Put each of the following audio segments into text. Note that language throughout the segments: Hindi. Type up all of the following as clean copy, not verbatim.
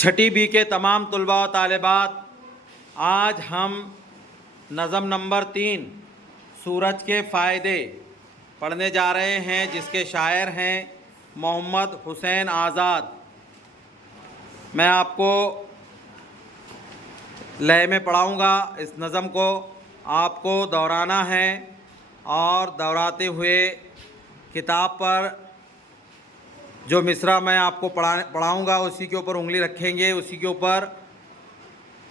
छठी बी के तमाम तलबा व तालिबात, आज हम नज़म नंबर 3 सूरज के फ़ायदे पढ़ने जा रहे हैं, जिसके शायर हैं मोहम्मद हुसैन आज़ाद। मैं आपको लय में पढ़ाऊँगा। इस नज़म को आपको दोहराना है और दोहराते हुए किताब पर जो मिसरा मैं आपको पढ़ाऊँगा उसी के ऊपर उंगली रखेंगे, उसी के ऊपर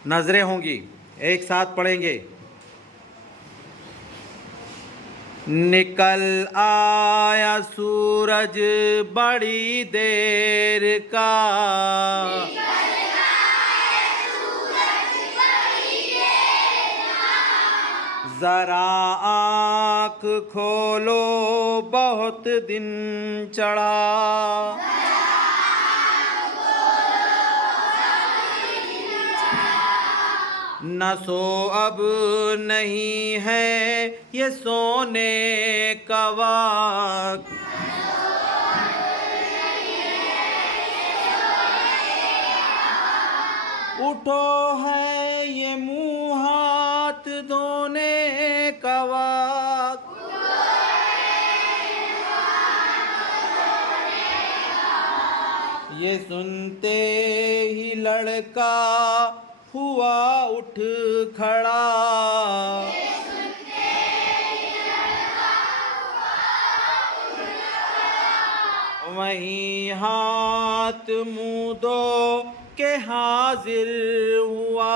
नज़रें होंगी। एक साथ पढ़ेंगे। निकल आया सूरज बड़ी देर का, ज़रा आँख खोलो बहुत दिन चढ़ा, न सो अब नहीं है ये सोने का वक्त, उठो है ये मुँह हाथ धोने का वक्त, ये सुनते ही लड़का हुआ उठ खड़ा, वहीं हाथ मुँह धो के हाजिर हुआ,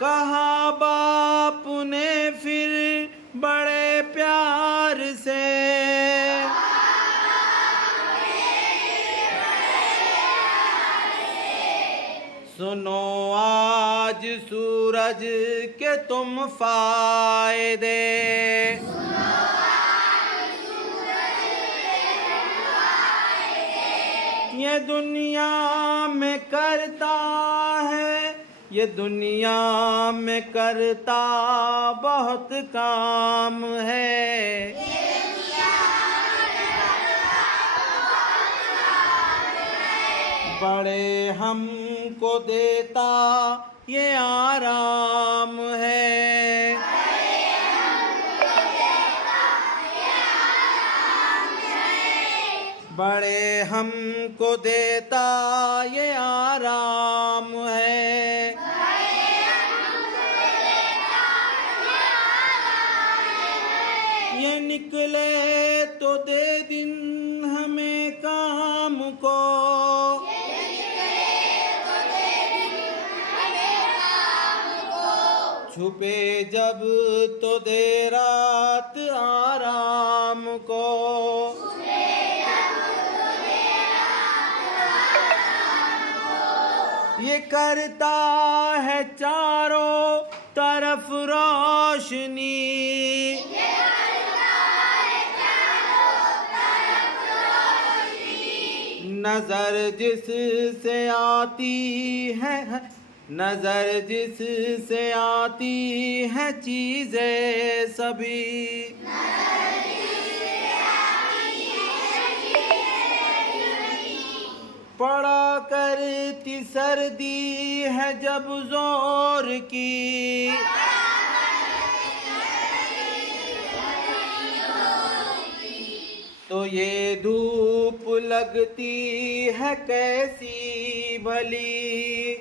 कहा बाप ने फिर बड़े प्यार से, सुनो आज सूरज के तुम फायदे, ये दुनिया में करता है, ये दुनिया में करता बहुत काम है, बड़े हमको देता ये आराम है, बड़े हमको देता ये आराम है, ये निकले तो दे दिन हमें काम को, छुपे जब तो दे रात आराम को, ये करता है चारों तरफ रोशनी, नजर जिस से आती है, नजर जिस से आती है चीजें सभी, पड़ा करती सर्दी है जब जोर की, तो ये धूप लगती है कैसी भली,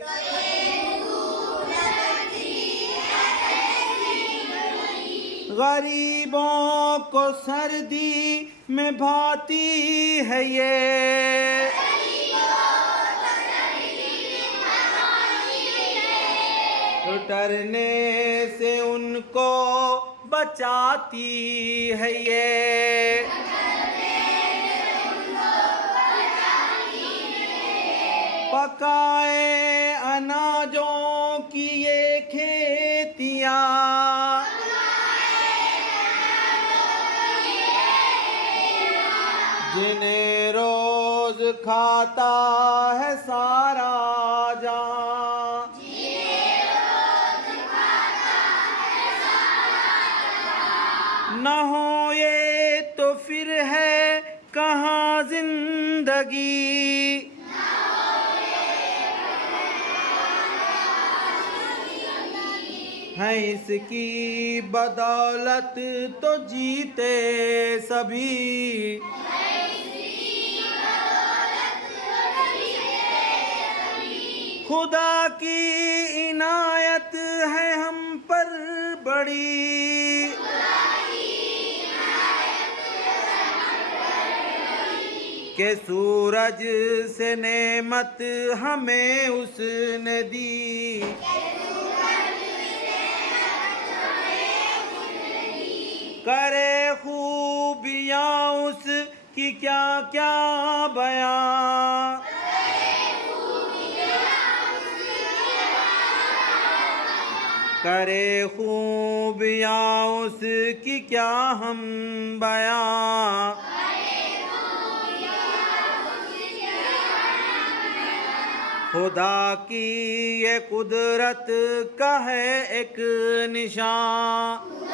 गरीबों को सर्दी में भाती है ये, तो डरने से उनको बचाती है ये, पकाए अनाजों की ये खेतियाँ, जिन्हें रोज खाता है सारा जहां, न हो ये तो फिर जिंदगी। है इसकी बदौलत तो जीते सभी। खुदा की इनायत है हम पर बड़ी। के सूरज से नेमत हमें उसने दी। करे खूबियाँ उसकी क्या क्या बयां। करे खूबियाँ उसकी क्या हम बयां। खुदा की ये कुदरत का है एक निशान।